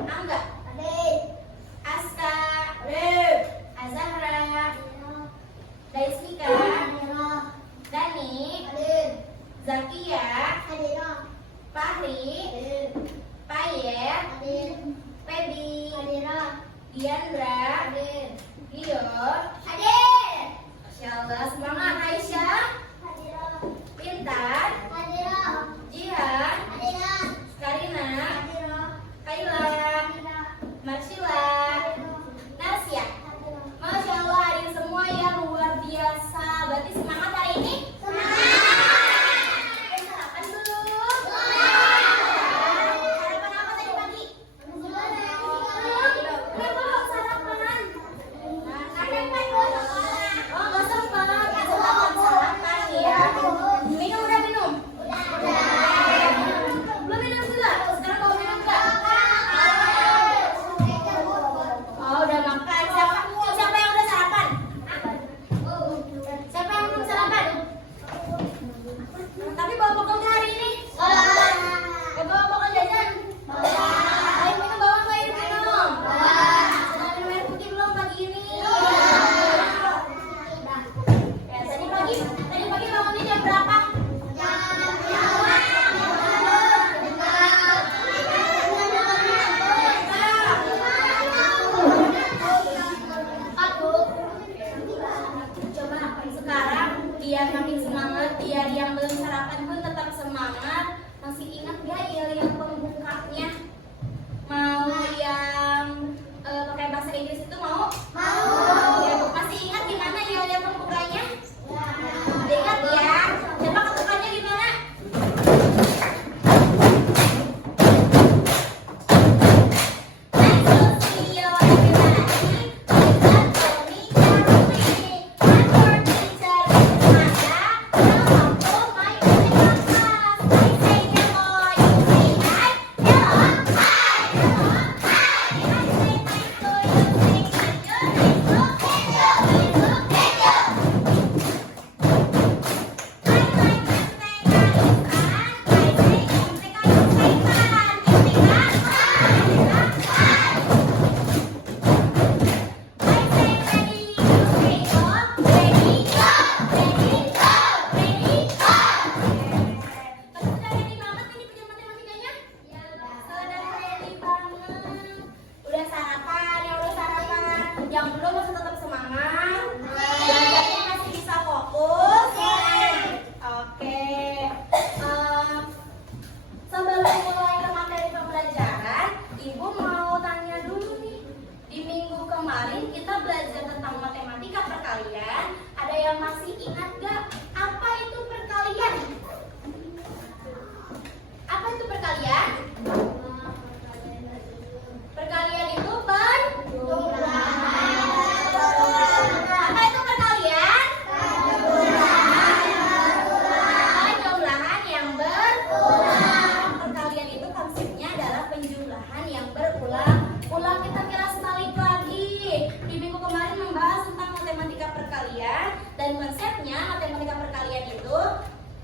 Angga, Aska, Azahra, Daismika, Dani, Zakia, Fahri, Payet, Feby, Diandra, Dio, Masya Allah, semangat. Aisyah, Intan, Jihan, Karina, Kaila, Marsila, Nasya. Masya Allah, adik semua yang luar biasa. Berarti semangat hari ini? Sarapan dulu. Sarapan apa tadi pagi? Kenapa sarapan? Oh, nggak sempat. Sarapan ya. Minum udah minum? Belum minum juga? Sekarang mau minum nggak? Oh, udah makan. Siapa yang udah sarapan? Siapa yang belum sarapan? Tapi bawa bekal nggak hari ini? Bawa bekal jajan? Ayo minum, bawa nggak air minum? Sudah minum air putih belum pagi ini? Ya, tadi pagi bangunnya jam berapa? Coba sekarang biar makin semangat, biar yang belum sarapan pun tetap semangat. Masih ingat gak yel-yel pembukanya? Mau yang pakai bahasa Inggris itu mau? Ya, masih ingat gimana yel-yel pembukanya? Ingat ya? Coba ketukannya gimana? Yang belum masih tetap semangat. Belajarnya masih bisa fokus. Oke. Sebelum mulai ke materi pembelajaran, Ibu mau tanya dulu nih. Di minggu kemarin kita belajar tentang matematika perkalian. Ada yang masih ingat gak? Apa itu perkalian? Apa itu perkalian? Perkalian itu penjumlahan. Apa itu perkalian? Penjumlahan yang berulang. Perkalian itu konsepnya adalah penjumlahan yang berulang-ulang. Kita kilas balik lagi. Di minggu kemarin membahas tentang matematika perkalian, dan konsepnya matematika perkalian itu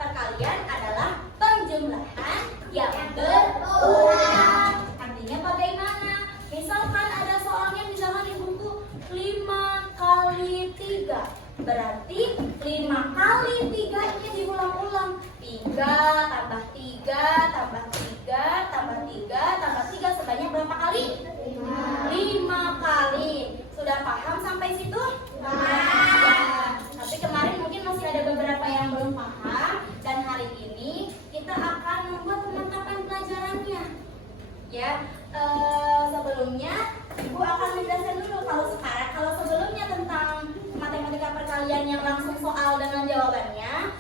perkalian adalah penjumlahan yang berulang. Artinya bagaimana? Misalkan ada soalnya misalkan di buku 5 kali 3. Berarti 5 kali 3 ini diulang-ulang. 3 tambah 3 tambah 3 tambah 3 tambah 3 sebanyak berapa kali? 5 kali. Sudah paham sampai situ? Ya. Tapi kemarin mungkin masih ada beberapa yang belum paham, dan hari ini kita akan membuat penetapan pelajarannya. Ya, sebelumnya Ibu akan menjelaskan dulu kalau sebelumnya tentang matematika perkalian yang langsung soal dengan jawabannya.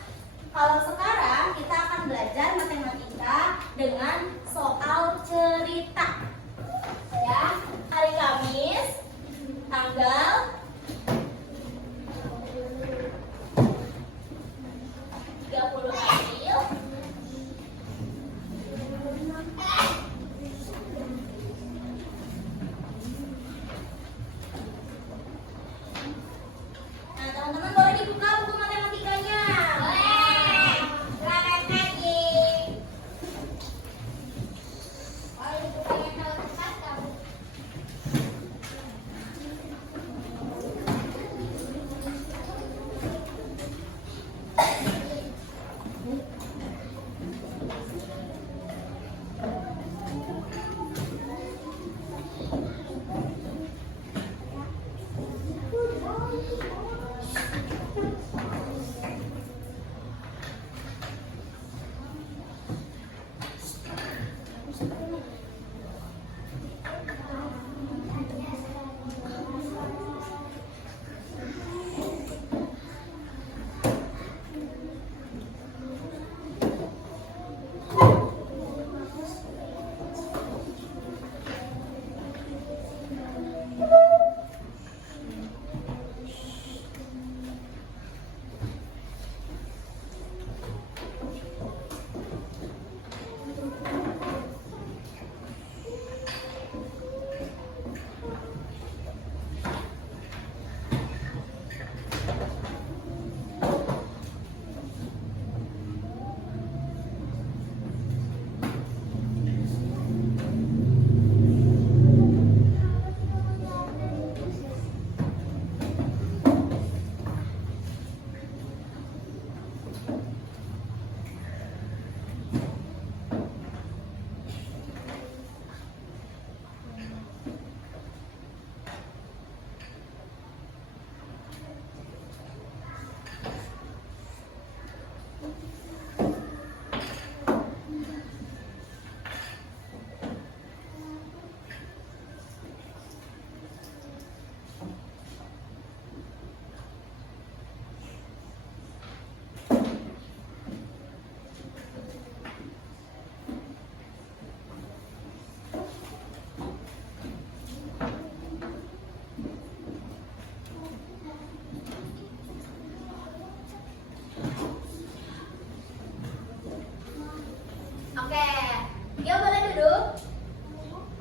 Kalau sekarang kita akan belajar matematika dengan soal cerita. Ya, hari Kamis tanggal 30 April. Nah, teman-teman boleh dibuka buku matematikanya. Boleh. Selamat pagi. Boleh dibukanya.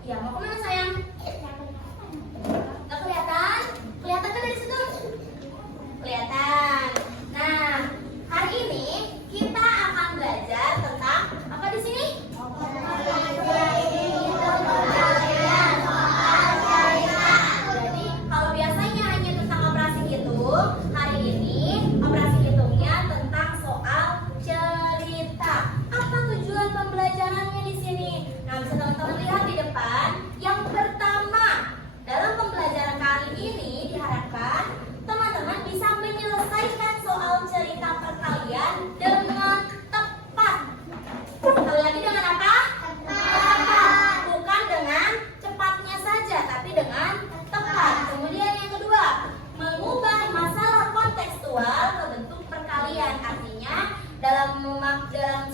Ya, mau kemana sayang? Nggak kelihatan? Kelihatan kan dari situ? Kelihatan. Nah, hari ini kita akan belajar tentang apa di sini? Jadi, kalau biasanya hanya tentang operasi hitung, hari ini operasi hitungnya tentang soal cerita. Apa tujuan pembelajarannya di sini? Nah, bisa teman-teman lihat di depan. Yang pertama, dalam pembelajaran kali ini diharapkan teman-teman bisa menyelesaikan soal cerita perkalian dengan tepat. Sekali lagi, dengan apa? Tepat. Bukan dengan cepatnya saja, tapi dengan tepat. Kemudian yang kedua, mengubah masalah kontekstual ke bentuk perkalian. Artinya dalam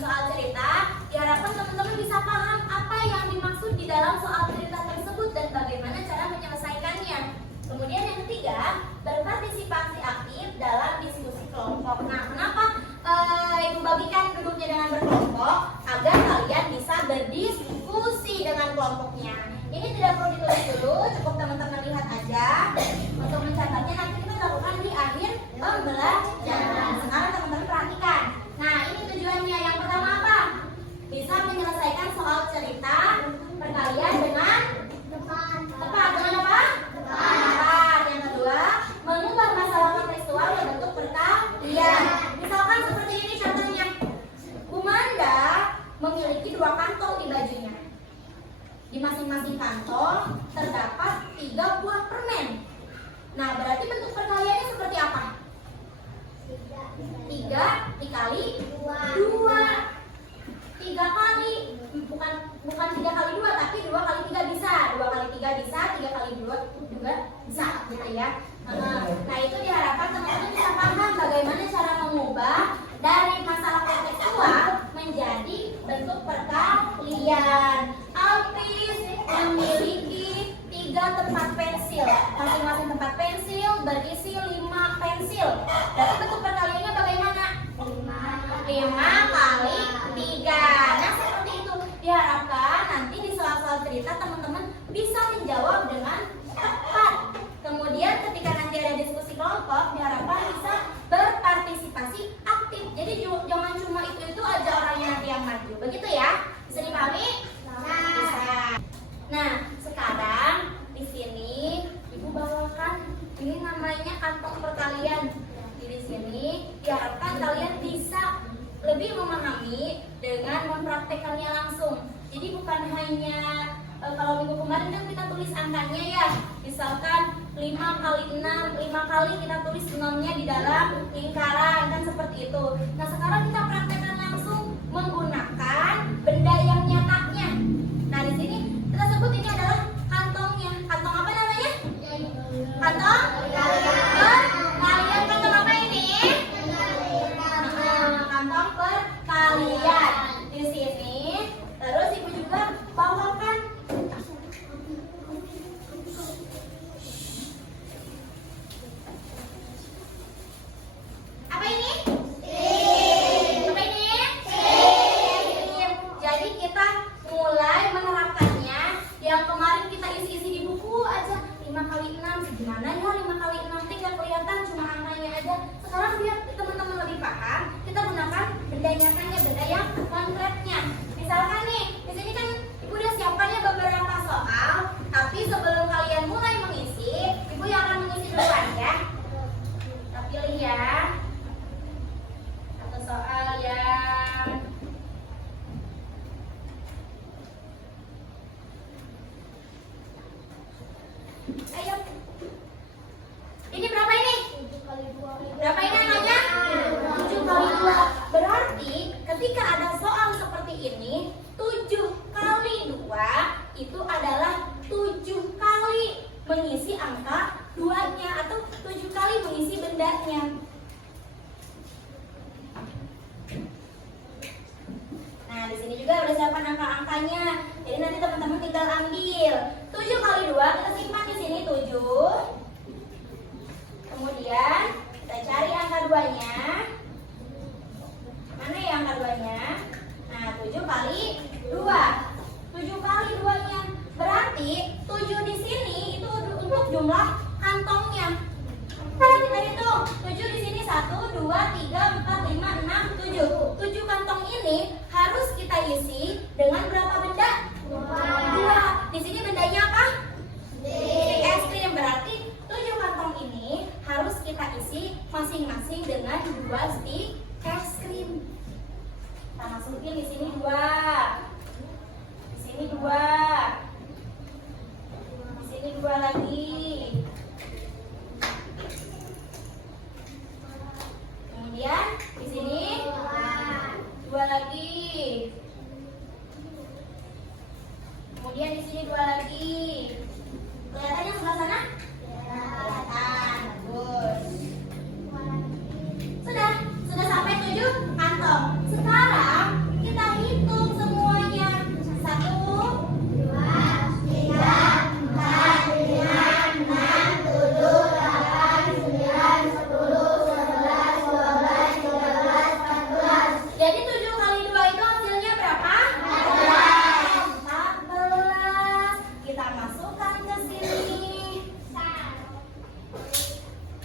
soal cerita diharapkan teman-teman bisa paham apa yang dimaksud di dalam soal cerita tersebut dan bagaimana cara menyelesaikannya. Kemudian yang ketiga, berpartisipasi aktif dalam diskusi kelompok. Nah, kenapa Ibu bagikan duduknya dengan berkelompok? Agar kalian bisa berdiskusi dengan kelompoknya. Ini tidak perlu ditulis dulu, cukup teman-teman lihat aja. Untuk mencatatnya nanti kita lakukan di akhir pembelajaran. Sekarang teman-teman perhatikan. Nah, ini tujuannya. Yang pertama apa? Bisa menyelesaikan soal cerita perkalian dengan tepat. Dengan apa? Tepat. Yang kedua, mengubah masalah kontekstual ke bentuk perkalian. Misalkan seperti ini contohnya. Bu Manda memiliki 2 kantong di bajunya. Di masing-masing kantong terdapat 3 buah permen. Nah, berarti bentuk perkaliannya seperti apa? 3 dikali 2. 3 kali, bukan 3 kali 2, tapi 2 kali 3 bisa. 2 kali 3 bisa, 3 kali 2 juga bisa, gitu ya. Nah, itu diharapkan teman-teman bisa paham bagaimana cara mengubah dari masalah kontekstual menjadi bentuk perkalian. Alpis memiliki 3 tempat pensil. Masing-masing tempat pensil berisi 5 pensil. Berarti bentuk perkaliannya bagaimana? 5 kali 3. Nah, seperti itu. Diharapkan nanti di soal-soal cerita teman-teman bisa menjawab dengan tepat. Kemudian ketika nanti ada diskusi kelompok, diharapkan bisa berpartisipasi aktif. Jadi jangan cuma itu aja orangnya nanti yang maju. Begitu ya? Bisa dipahami? Bisa. Nah, sekarang di sini Ibu bawakan ini namanya kantong perkalian. Di sini diharapkan kalian bisa lebih memahami dengan mempraktekannya langsung. Jadi bukan hanya kalau minggu kemarin kan kita tulis angkanya ya. Misalkan 5 kali 6, 5 kali kita tulis 6-nya di dalam lingkaran, kan seperti itu. Nah, sekarang kita praktekkan langsung menggunakan benda yang nyatanya. Nah, di sini kita sebut ini adalah kantongnya. Kantong apa namanya? Kantong perkalian. Kantong apa ini? Kantong perkalian. Di sini terus Ibu juga bawakan apa ini? Apa ini? Jadi kita mulai menerapkannya. Yang kemarin kita isi-isi di buku aja 5 kali 6 gimana ya 5 kali 6 tinggal kelihatan cuma angkanya aja. Sekarang biar teman-teman lebih paham, kita gunakan benda nyatanya, benda yang konkretnya. Misalkan nih, di sini kan Ibu udah siapkan ya beberapa soal, tapi sebelum kalian mulai mengisi, Ibu yang akan mengisi duluan ya. Kita pilih ya. Satu soal yang ayo. Ini berapa ini? 7 kali 2. Berapa ini namanya? 7 kali 2. Berarti ketika ada soal seperti ini, 7 kali 2 itu adalah 7 kali mengisi angka 2-nya atau 7 kali mengisi bendanya. Nah, di sini juga udah siapkan angka-angkanya. Jadi nanti teman-teman tinggal ambil. 7 kali 2 kita simpan di sini 7. Kemudian kita cari angka 2-nya. jumlah kantongnya. Kita hitung 7 di sini 1, 2, 3, 4, 5, 6, 7. 7 kantong ini harus kita isi dengan berapa benda? 2. Di sini bendanya apa? Stick es krim. Berarti 7 kantong ini harus kita isi masing-masing dengan 2 stick es krim. Kita masukin di sini 2. Di sini 2. Di sini 2 lagi. Kemudian di sini 2 lagi. Kemudian di sini 2 lagi. Kelihatan yang sebelah sana? Kelihatan. Bagus. Sudah sampai 7 kantong. Sekarang kita hitung semuanya. 1, 2, 3, 4, 5, 6, 7, 8, 9, 10, 11, 12, 13, 14. Jadi 7 kali 2 itu hasilnya berapa? 14. Kita masukkan ke sini.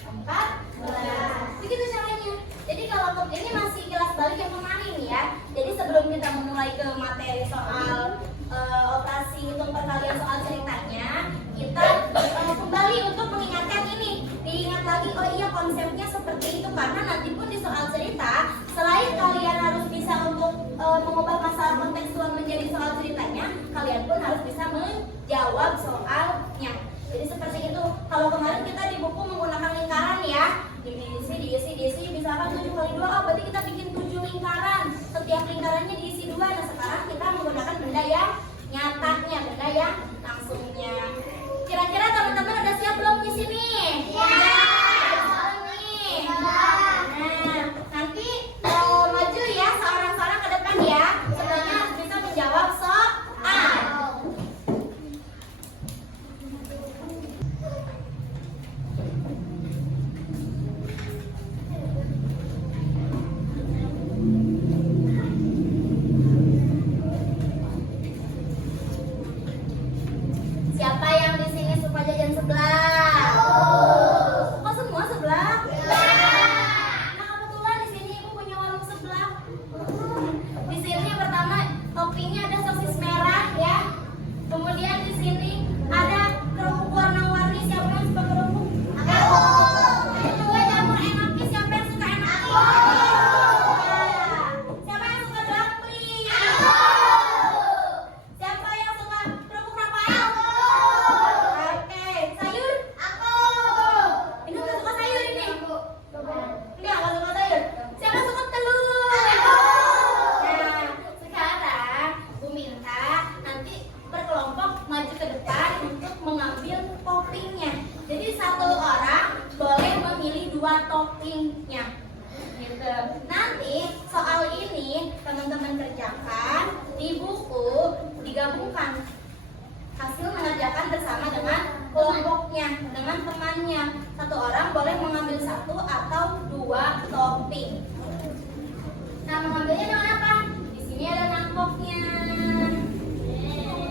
14. Begitu caranya. Jadi kalau ini masih kelas balik yang kemarin ya. Jadi sebelum kita memulai ke materi soal operasi hitung perkalian soal ceritanya, kita kembali untuk mengingatkan ini. Diingat lagi, oh iya konsepnya seperti itu, karena nanti pun di soal cerita selain kalian harus bisa untuk mengubah masalah kontekstual menjadi soal ceritanya, kalian pun harus bisa menjawab soalnya. Jadi seperti itu. Kalau kemarin kita di buku menggunakan lingkaran ya, diisi, misalkan 7 kali 2, oh berarti kita bikin 7 lingkaran. Setiap lingkarannya diisi 2. Nah sekarang kita menggunakan benda yang nyatanya, benda yang langsungnya. Kira-kira teman-teman udah siap belum di sini? Ya. Nah, nanti maju ya seorang-seorang ke depan ya. Sebenarnya harus bisa menjawab soal. Siapa yang di sini suka jajan sebelah? Kok semua sebelah? Nah kebetulan di sini ibu punya warung sebelah. Di sini yang pertama toppingnya ada sosis merah ya. Kemudian di sini ada kerupuk warna-warni. Siapa yang suka kerupuk? Aku. Kedua jamur enaknya. Siapa yang suka enaknya? Siapa yang suka dumpling? Aku. Siapa yang suka kerupuk Rafael? Oke, sayur? Aku. Ini nggak suka sayur ini? Enggak suka sayur. Siapa suka telur? Nah, sekarang Bu minta nanti berkelompok maju ke depan untuk mengambil toppingnya. Jadi satu orang boleh memilih 2 toppingnya. Gitu. Nanti soal ini teman-teman kerjakan di buku, digabungkan. Hasil mengerjakan bersama dengan kelompoknya, dengan temannya. Satu orang boleh mengambil 1 atau 2 topping. Nah, mengambilnya dengan apa? Di sini ada mangkoknya.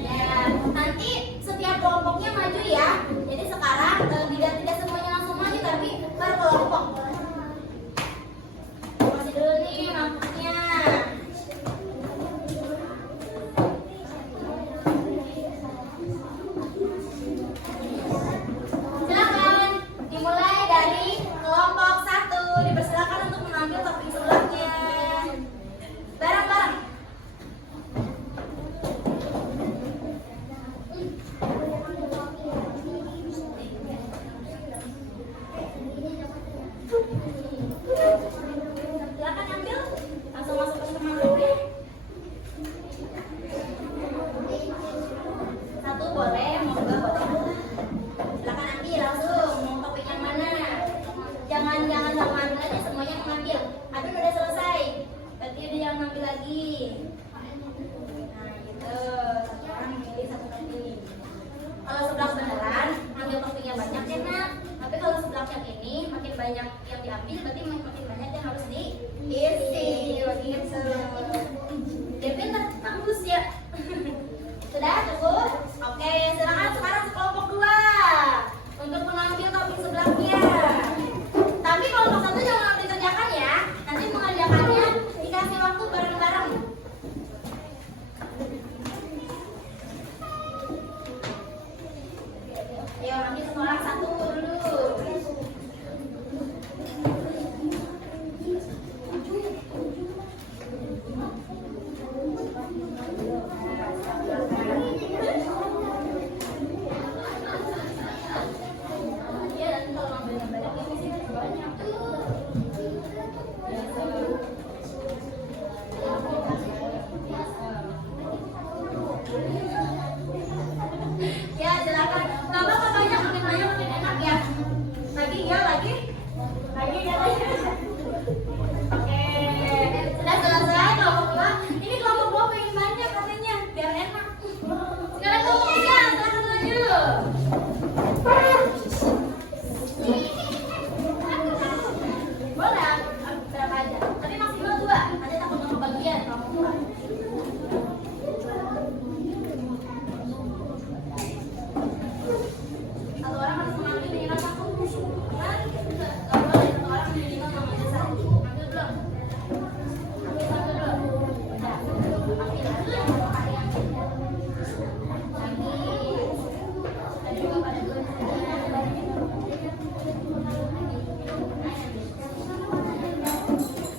Ya, nanti setiap kelompoknya maju ya. Jadi sekarang tidak semuanya langsung maju, tapi berkelompok. Masih dulu nih mangkoknya. Silakan dimulai dari kelompok 1. Dipersilakan untuk mengambil topping sebelahnya. Bareng-bareng. Silakan ambil. Langsung masukkan ke mangkoknya. 1 boleh, mau 2 boleh. Silakan ambil langsung. Mau topping yang mana? Jangan ambil aja, semuanya mengambil. Adun udah selesai. Berarti dia yang ngambil lagi. Nah gitu. Satu orang memilih 1 topping. Kalau sebelah beneran ambil toppingnya banyak enak. Tapi kalau sebelah yang ini makin banyak yang diambil, berarti makin banyak yang harus diisi. Begitu. Dia pintar, bagus ya. Sudah cukup? Oke, silakan sekarang kelompok 2 untuk Ayo nanti semua orang satu dulu. Ya, silakan. Nggak apa-apa, banyak, makin enak ya. Lagi ya, lagi ya, lagi. Oke, sudah selesai kelompok 2. Ini kelompok 2 pengen banyak katanya, biar enak. Sekarang kelompok 3, silakan maju. Boleh, berapa aja? Tapi maksimal 2, nanti takut nggak kebagian kelompok 2. Satu orang harus mengambil minimal 1. Kan? Nggak boleh, satu orang minimal mengambil 1. Ambil belum? Ambil satu belum? Udah. Ambil lagi. Tadi juga pada belum.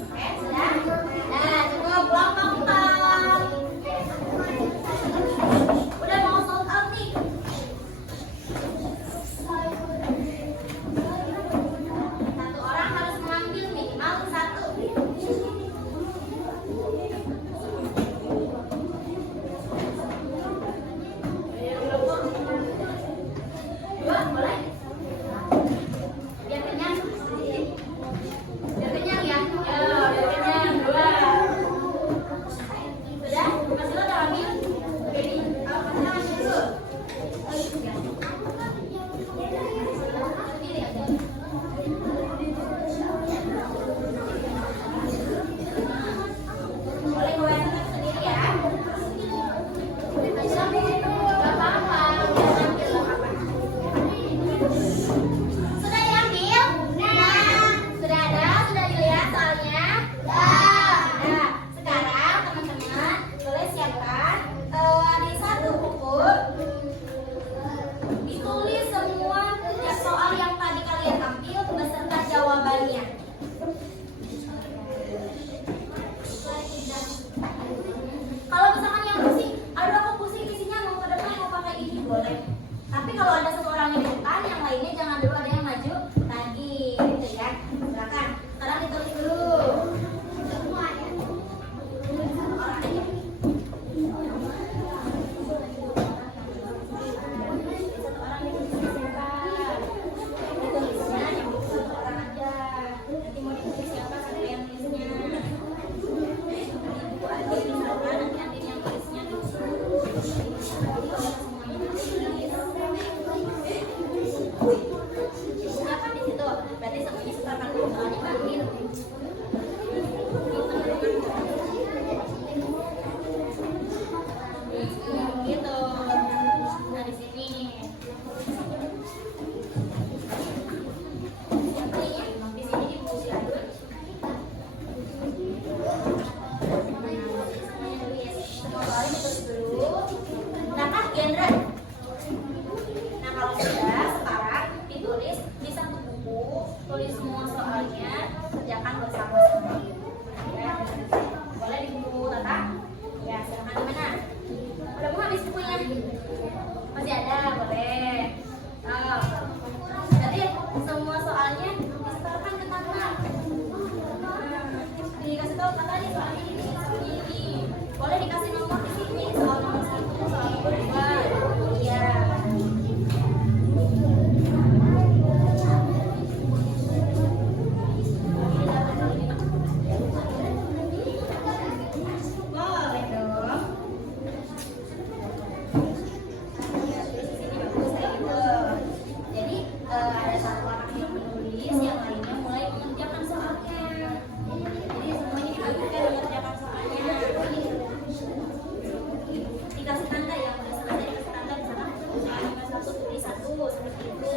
Oke, sudah? Nah, cukup kelompok 4. Udah mau sold out nih. Satu orang harus mengambil minimal 1. Dua, boleh? Biar kenyang. Biar kenyang ya. Ayo, biar kenyang. 2. Sudah? Masih lo udah ambil? Oke, masih lo ambil dulu. Sendiri aja. Boleh goyang sendiri ya. Gak apa-apa, udah ambil gak apa-apa. Sudah diambil? Sudah ada? Sudah dilihat soalnya? Nah, sekarang teman-teman boleh siapkan di satu buku ditulis semua ya soal yang tadi kalian ambil beserta jawabannya. Kalau misalkan yang pusing, aduh aku pusing isinya mau ke depan mau pakai ini boleh. Tapi kalau ada satu orang yang di depan, yang lainnya jangan dulu ada yang maju lagi, gitu ya. Silakan. Sekarang ditulis dulu. Semua ya. Satu orang aja. Satu orang ditulis siapa? Ditulisnya yang satu orang aja. Nanti mau ditulis siapa kalian tulisnya. Bu Adi misalkan nanti Andin yang tulisnya dulu. Siapa di situ? Berarti semuanya sepakat dulu soalnya Mbak Andin. Gitu. Nah di sini. Di sini di buku si Adun. Semua soalnya ditulis dulu. Nah kan genre. Nah kalau sudah sekarang ditulis di satu buku, tulis semua soalnya, kerjakan bersama-sama. Ya. Boleh di buku Tata? Ya silakan di mana? Udah mau habis bukunya? Masih ada, boleh. Jadi semua soalnya disetorkan ke Tata. Dikasih tahu Tata nih soalnya ini. Boleh dikasih nomor di sini, soal nomor 1, soal nomor 2. Iya. Boleh dong. Jadi ada satu orang yang menulis, yang lainnya mulai mengerjakan soalnya. Jadi semuanya dibagikan mengerjakan soalnya. Dikasih tanda yang udah selesai, dikasih tanda di sana. Soal nomor 1 tulis 1 seperti itu.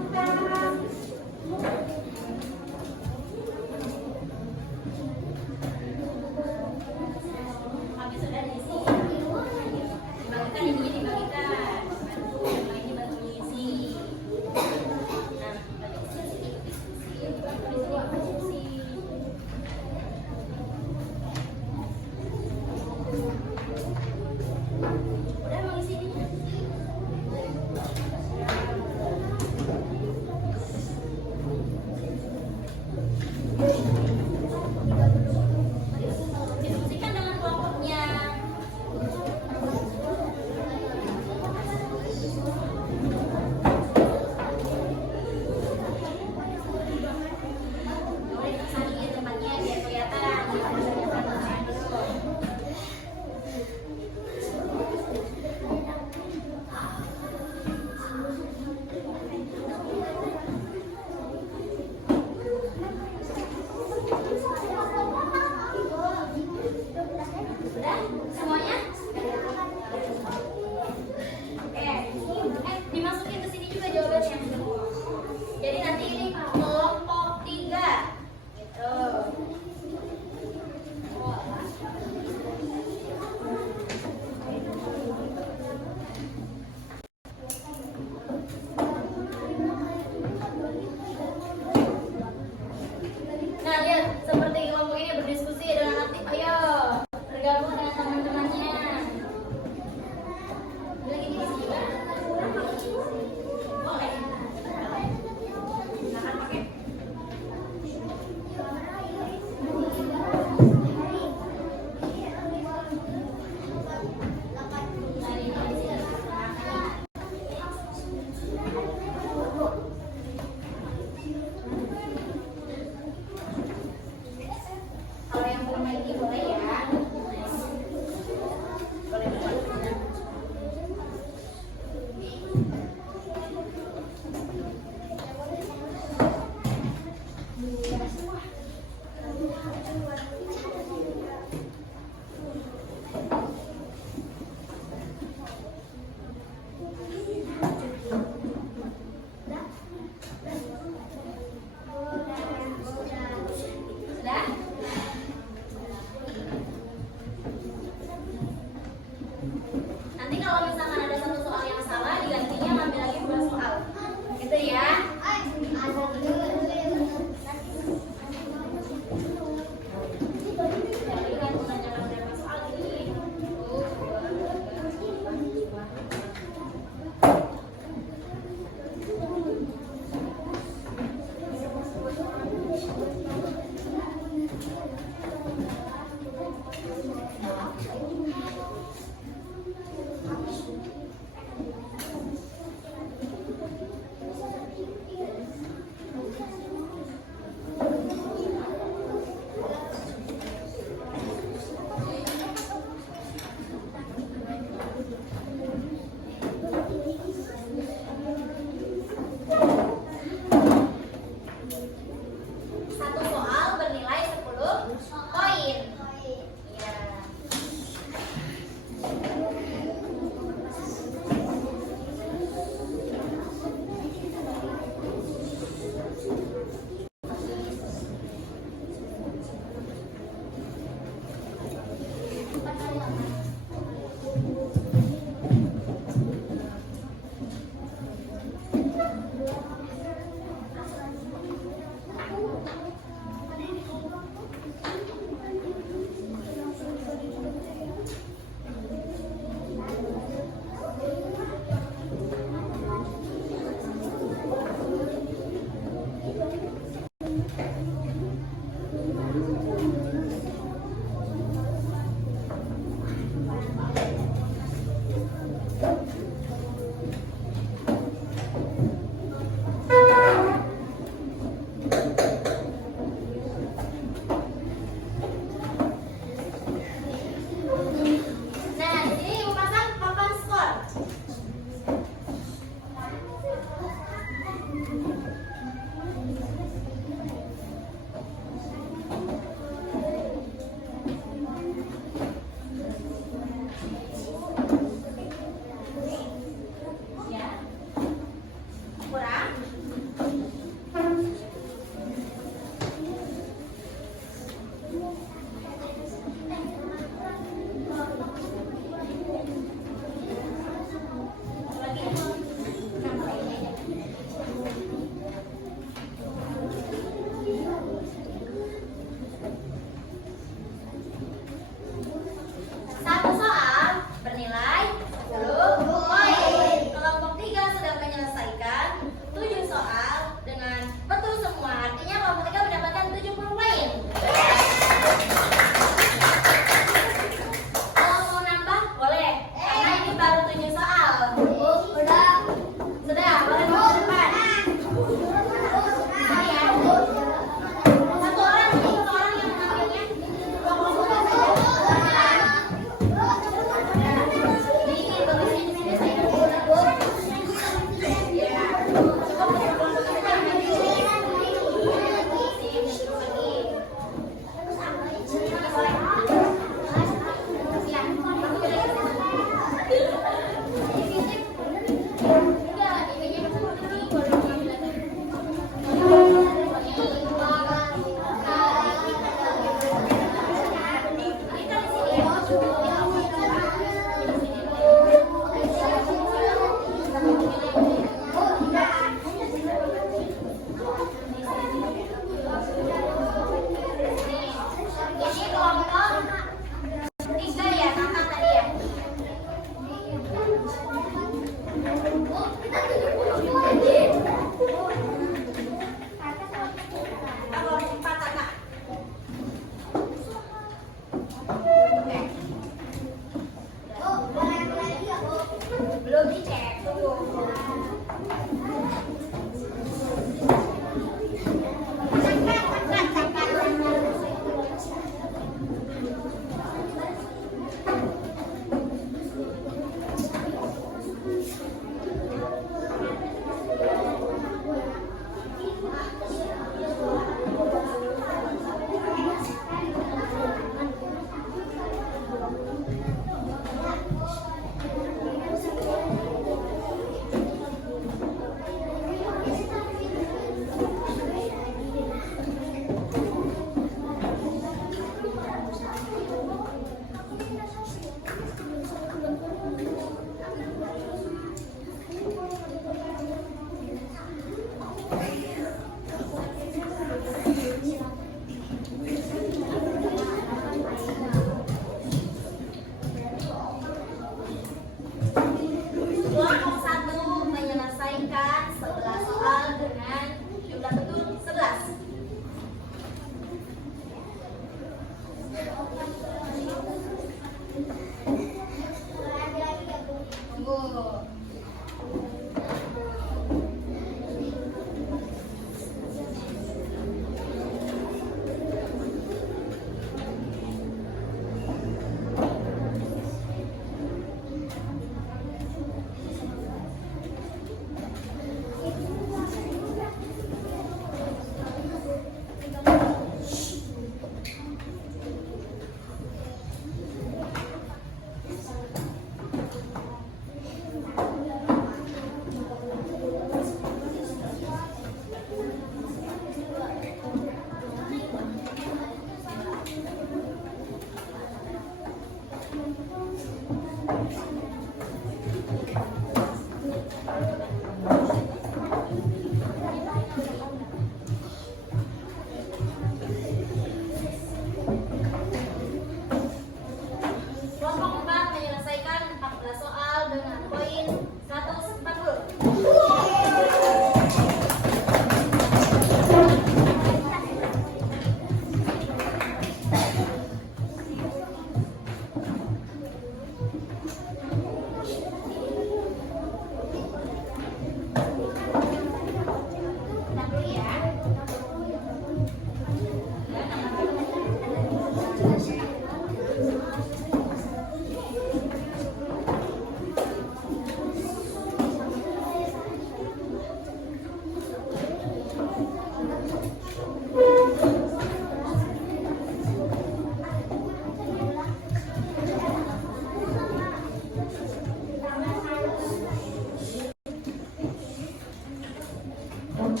Kelompok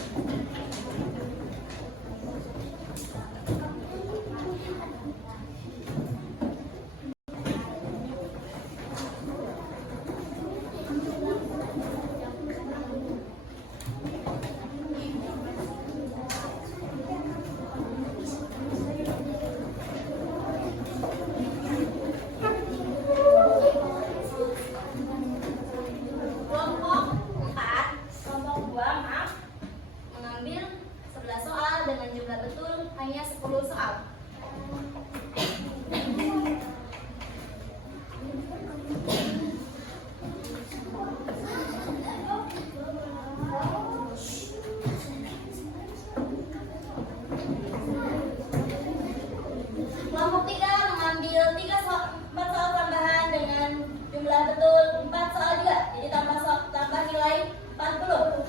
2 mengambil 11 soal dengan jumlah betul hanya 10 soal. Kelompok 3 mengambil 4 soal tambahan dengan jumlah betul 4 soal juga. Jadi tambah nilai 40.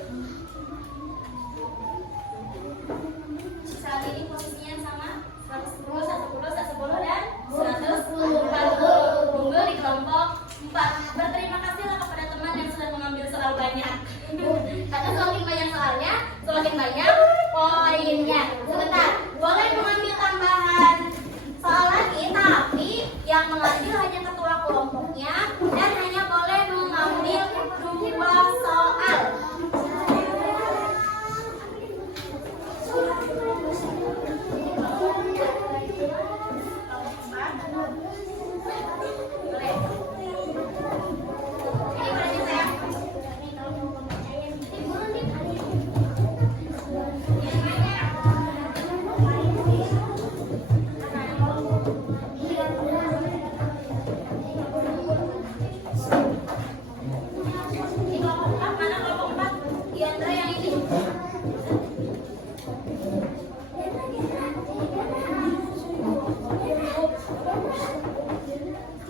Saat ini posisinya sama 110, 110, 110 dan 140. Unggul di kelompok 4. Berterima kasihlah kepada teman yang sudah mengambil soal banyak. Karena semakin banyak soalnya, semakin banyak poinnya. Sebentar, boleh mengambil tambahan soal lagi, tapi yang mengambil hanya ketua kelompoknya dan hanya boleh mengambil 2 soal.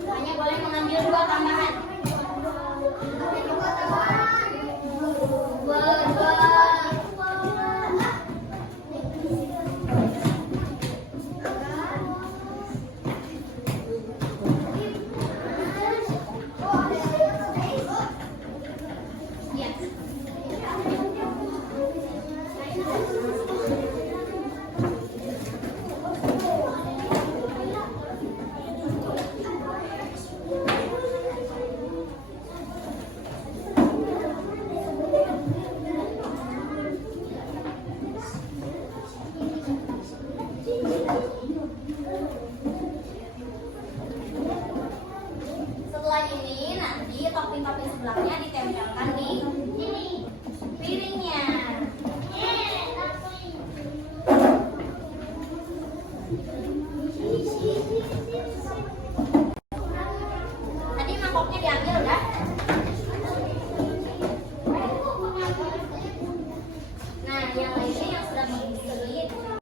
Hanya boleh mengambil 2 tambahan. Setelah ini nanti topping-topping sebelahnya ditempelkan di piringnya. Tadi mangkoknya diambil udah? Nah, yang lainnya yang sudah mengisi ditempelkan.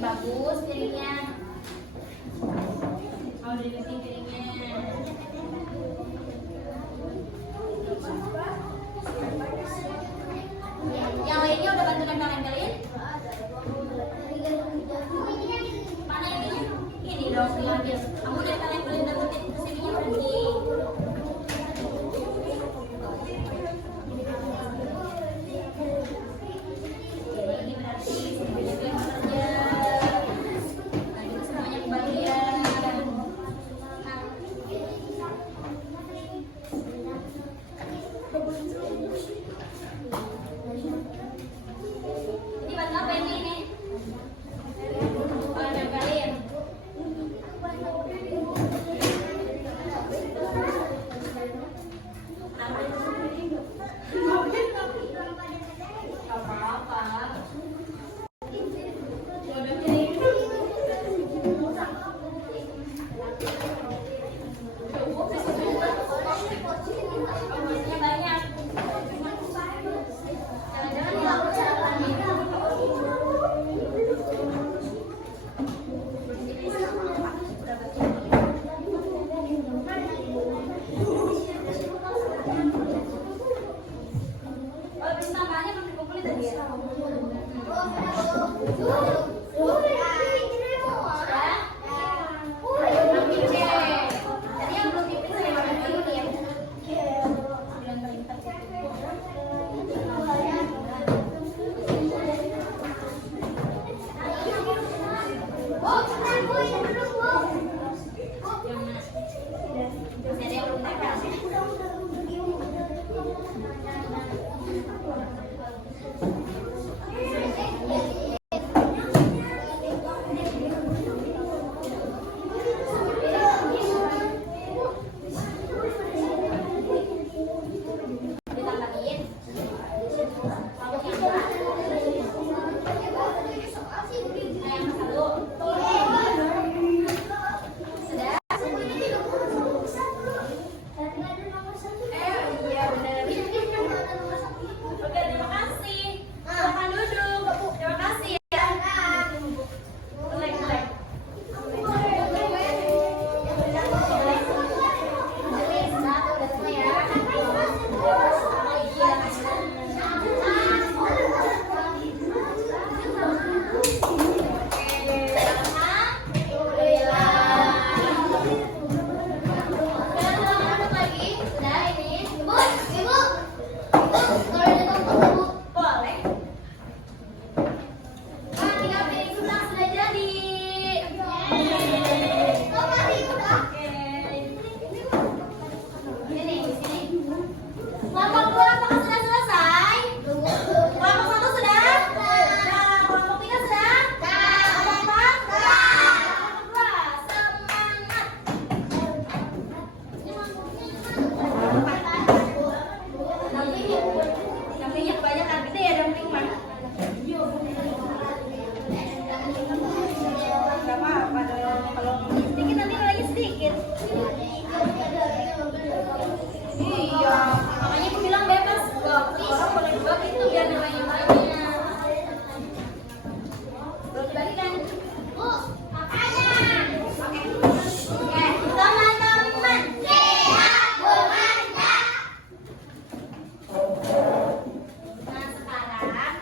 Bagus piringnya. Mau digunting piringnya. Yang lainnya udah bantu nempelin? Mana ini? Ini dong, diambil. Kamu nempelin dan kesininya berhenti. Ini berarti juga kerja. Ini buat apa ini? Oh, nempelin. Apa-apa. Banyak. Jangan-jangan dilakukan caranya. Oh, bisa tambahnya belum dikumpulin tadi ya? Tadi yang belum diperiksa yang mana ini ya? Jadi yang belum tempel.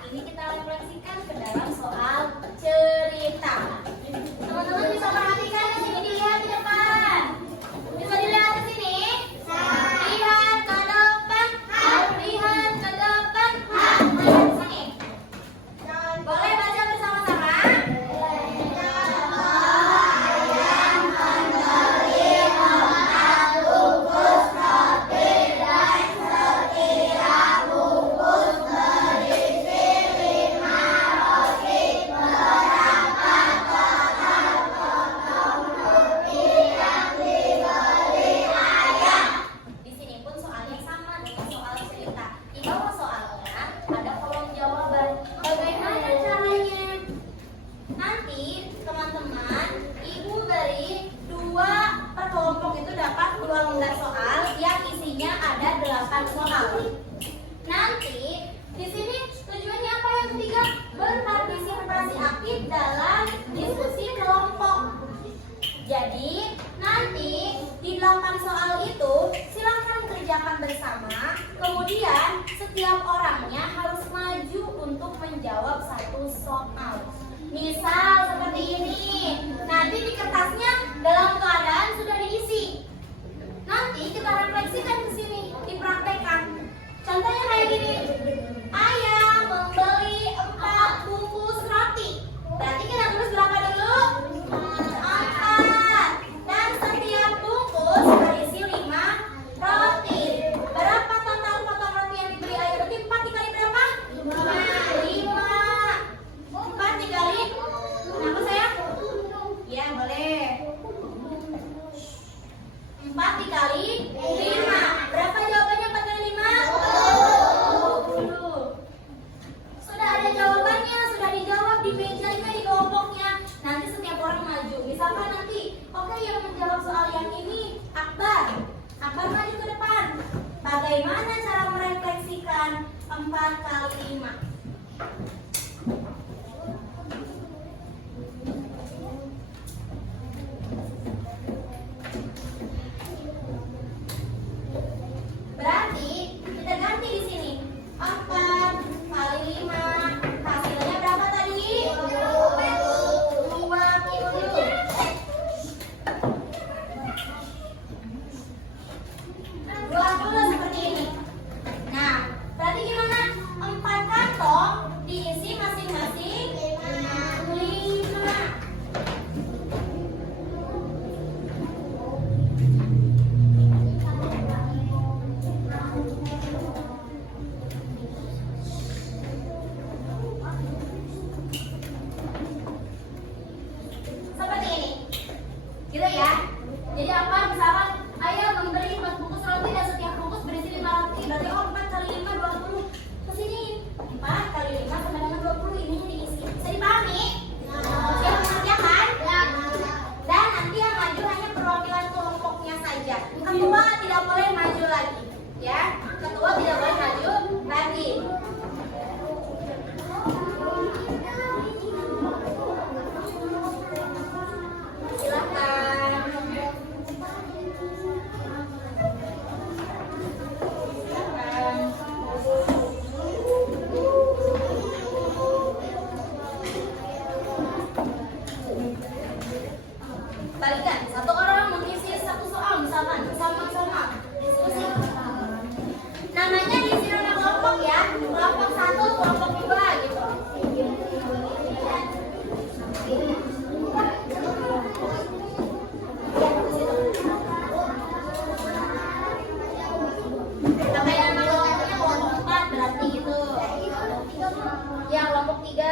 ini kita refleksikan ke dalam soal cerita. Teman-teman bisa perhatikan di sini, dilihat di depan. Bisa dilihat di sini? Lihat ke depan. Lihat ke depan. Lihat sini. Boleh baca bersama-sama? Di sini pun soalnya sama dengan soal cerita. Di bawah soalnya ada kolom jawaban. Bagaimana caranya? Nanti teman-teman, ibu beri 2 per kelompok itu dapat 2 lembar soal yang isinya ada 8 soal. Nanti di sini tujuannya apa yang ketiga? Berpartisipasi aktif dalam diskusi kelompok. Jadi nanti di 8 soal itu silakan kerjakan bersama. Kemudian setiap orangnya harus maju untuk menjawab 1 soal. Misal seperti ini. Nanti di kertasnya dalam keadaan sudah diisi. Nanti kita refleksikan ke sini, dipraktekkan. Contohnya kayak gini. Ayah membeli 4 bungkus roti. Berarti kita tulis berapa dulu? 4. Dan setiap bungkus berisi 5 roti. Berapa total potong roti yang dibeli ayah? Berarti 4 dikali berapa? 5. 4 dikali. Kenapa sayang? Ya boleh. 4 dikali 5. Berapa jawabannya 4 kali 5? 20. Sudah ada jawabannya, sudah dijawab di mejanya, di kelompoknya. Nanti setiap orang maju. Misalkan nanti, oke, yang menjawab soal yang ini Akbar. Akbar maju ke depan. Bagaimana cara merefleksikan 4 kali 5? Berarti kita ganti di sini. 4 kali 5 hasilnya berapa tadi? 20 seperti ini. Nah, berarti gimana? 4 kantong diisi masing-masing 5. Seperti ini. Gitu ya. Jadi apa? Misalkan ayah membeli 4 bungkus roti dan setiap bungkus berisi 5 roti. Berarti 4 kali 5 20. Kesini 4 kali 5 sama dengan 20. Ini diisi. Bisa dipahami? Siap mengerjakan? Dan nanti yang maju hanya perwakilan kelompoknya saja. Ketua tidak boleh maju lagi. Ya, ketua tidak boleh maju lagi. Silakan. Balikan, 1 orang mengisi 1 soal, misalkan sama-sama diskusi. Namanya diisi nama kelompok ya, kelompok 1, kelompok 2 gitu. Sampai nama kelompoknya kelompok 4 berarti gitu. Ya, kelompok 3.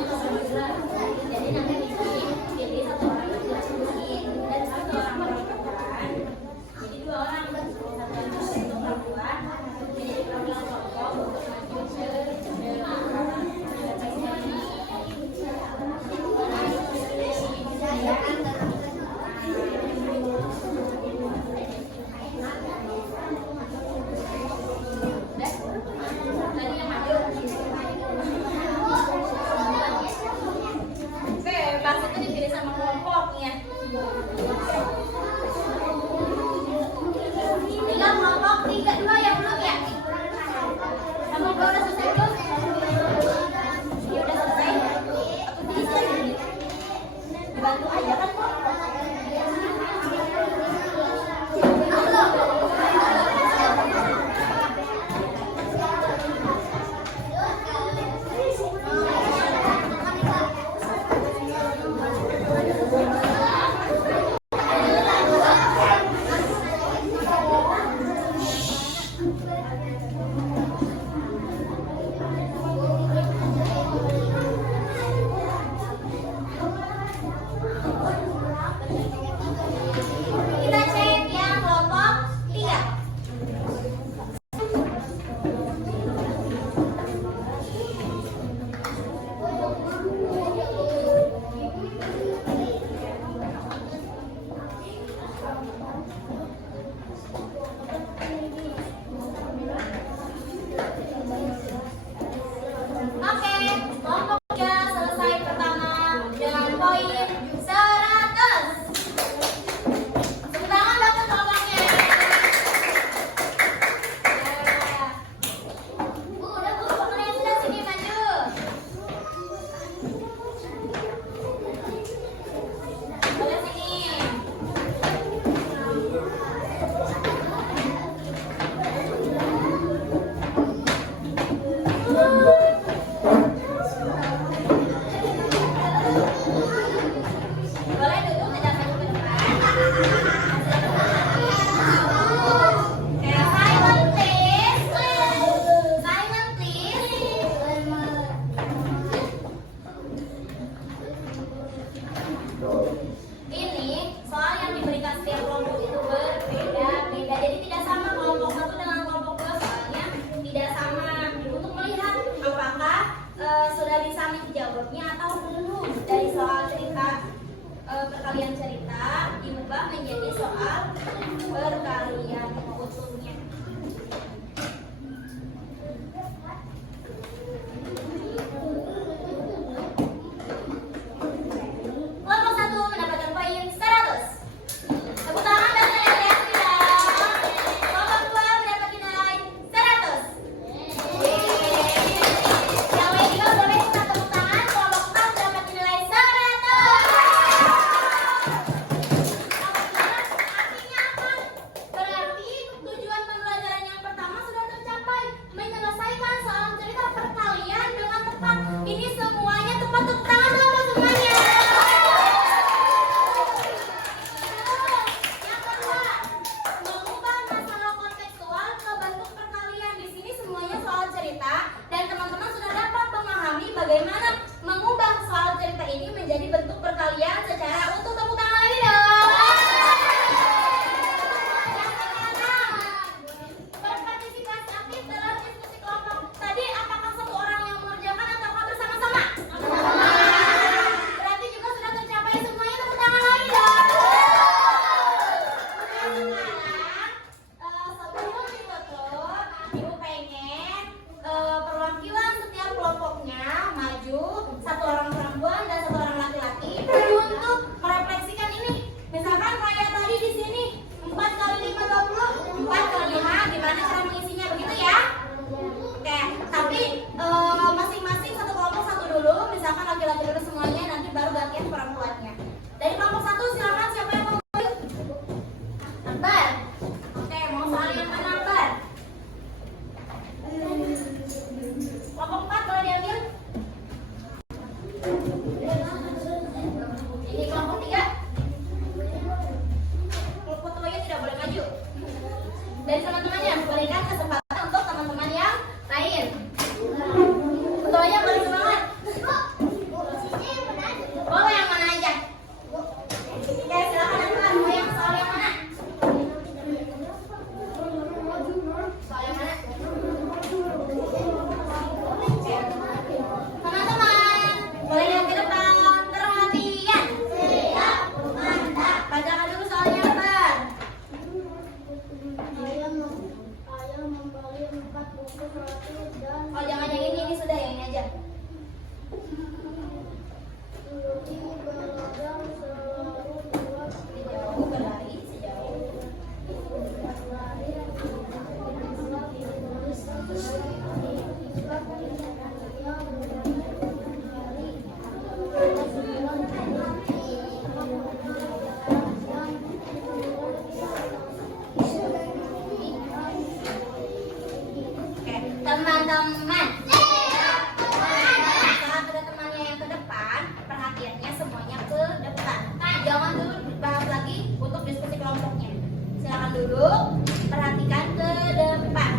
Jadi nanti pilih satu orang laki-laki dan satu orang perempuan. Jadi dua orang, satu untuk perempuan, menjadi perwakilan kelompok untuk maju ke bebas itu dipilih sama kelompoknya. Tinggal kelompok 3-2 yang belum ya? Kamu udah selesai belum? Ya udah selesai. Aku bisa dibantu aja kan kok? Kita cek yang kelompok 3. Oke, kelompok 3 selesai pertama dengan poin 100. Tepuk tangan dong ke kelompoknya. Ya. Udah Bu, pokoknya sudah sini maju. Boleh sini. Boleh duduk tidak maju ke depan. Silent please. Silent please. Ini soal yang diberikan setiap kelompok itu berbeda-beda. Jadi tidak sama kelompok 1 dengan kelompok 2, soalnya tidak sama. Untuk melihat apakah sudah bisa menjawabnya atau belum dari soal cerita perkalian cerita diubah menjadi soal perkalian utuhnya. Kelompok 1 mendapatkan poin 100. Tepuk tangan dan teriak tidak. Kelompok 2 mendapat nilai 100. Yang lain juga boleh kita tepuk tangan. Kelompok 4 mendapat nilai 100. Artinya apa? Berarti tujuan pembelajaran yang pertama sudah tercapai, menyelesaikan soal cerita perkalian dengan tepat. Ini semuanya tepat, tepuk tangan dulu semuanya. Yang kedua, mengubah masalah kontekstual ke bentuk perkalian. Di sini semuanya soal cerita dan teman-teman sudah dapat memahami bagaimana mengubah soal cerita ini menjadi bentuk perkalian secara utuh. Tepuk tangan lagi dong. Yang ketiga, berpartisipasi aktif dalam diskusi kelompok. Tadi apakah satu orang yang mengerjakan atau bersama-sama? Berarti juga sudah tercapai semuanya. Tepuk tangan lagi dong. Sebelum ditutup, Ibu pengen perwakilan setiap kelompoknya maju, satu orang perempuan dan satu orang laki-laki, untuk merefleksikan ini. Misalkan kayak tadi di sini 4 kali 5 20, 4 kali 5 gimana cara mengisinya, begitu ya? Oke, tapi masing-masing satu kelompok satu dulu, misalkan laki-laki dulu semuanya, nanti baru gantian perempuannya. Dari kelompok 1 silakan, siapa yang mau maju? Akbar. Oke, mau soal yang mana Akbar? Kelompok 4 boleh diambil? Ini kelompok 3. Kelompok 2 tidak boleh maju. Dari teman-temannya, berikan kesempatan untuk teman-teman yang lain. Ketuanya paling semangat. teman-teman. Saat ada temannya yang ke depan, perhatiannya semuanya ke depan. Jangan dulu dibahas lagi untuk diskusi kelompoknya. Silakan duduk, perhatikan ke depan.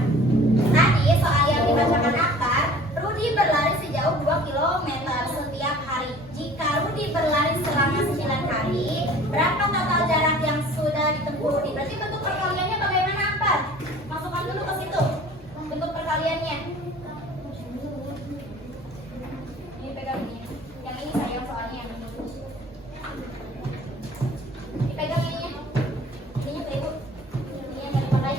Tadi soal yang dibacakan Akbar, Rudi berlari sejauh 2 kilometer setiap hari. Jika Rudi berlari selama 9 hari, berapa total jarak yang sudah ditempuh Rudi? Berarti bentuk perkaliannya bagaimana, Akbar? Masukkan dulu ke situ bentuk perkaliannya. Ini pegang ini. Yang ini sayang soalnya. Dipegang ininya. Ininya ke ibu. Ini yang dipakai.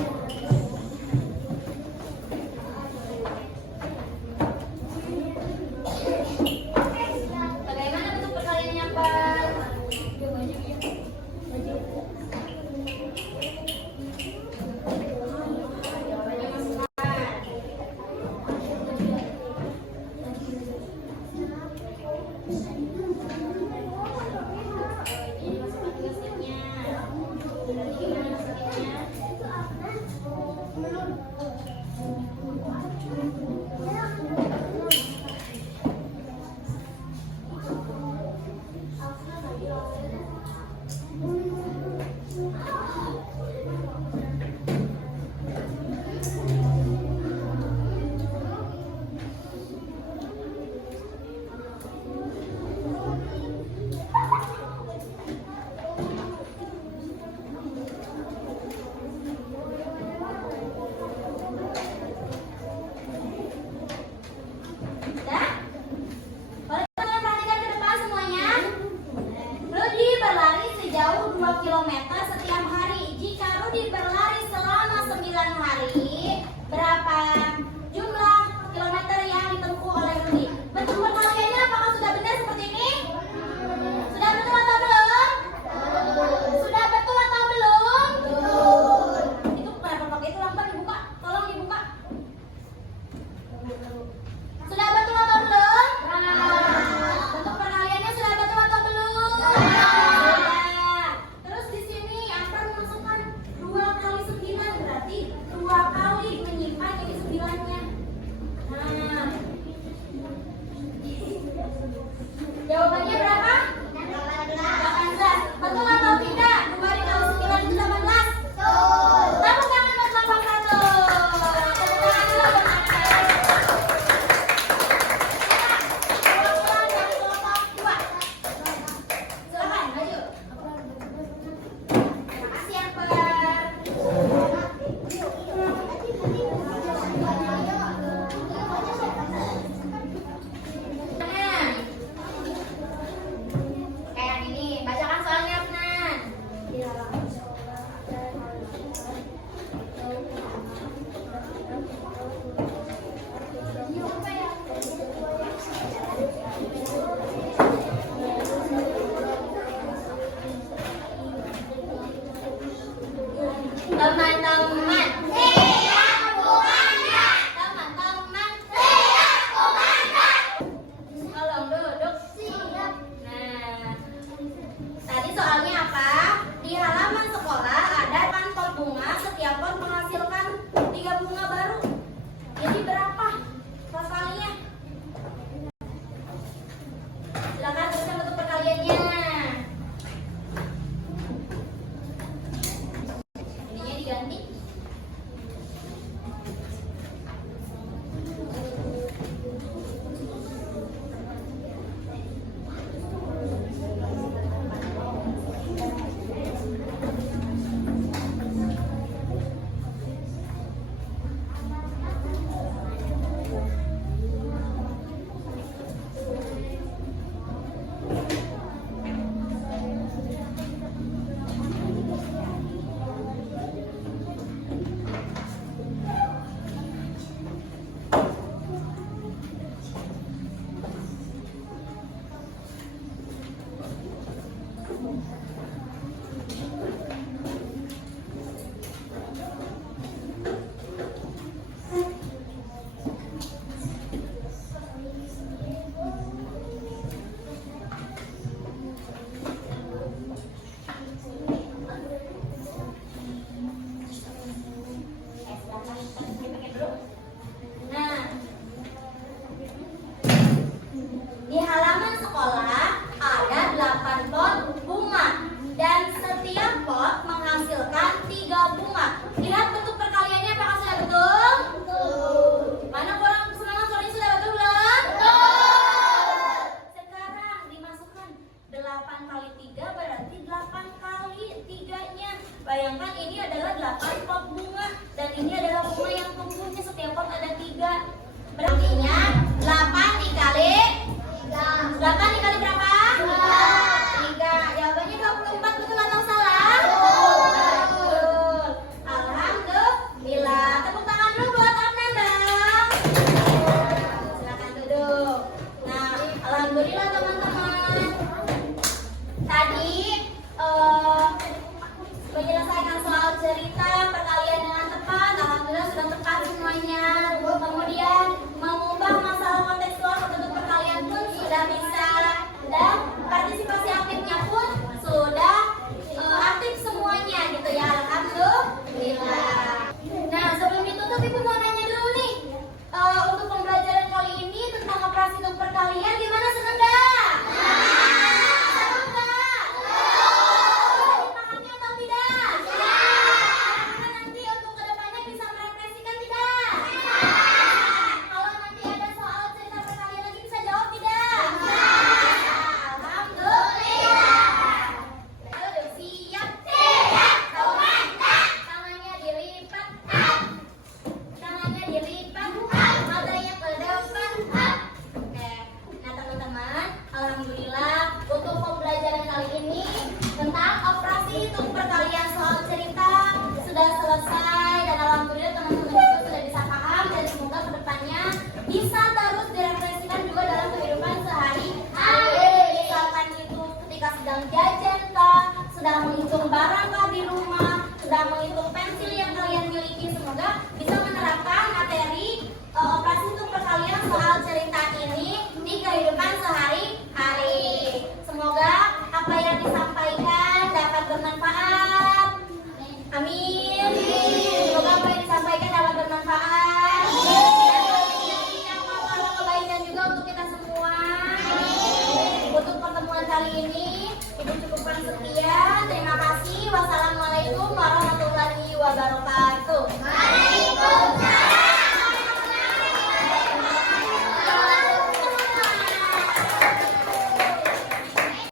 Bagaimana bentuk perkaliannya, Pak? Jawabannya masukkan. Ini masukkan ke sticknya. Berarti gimana masukinnya?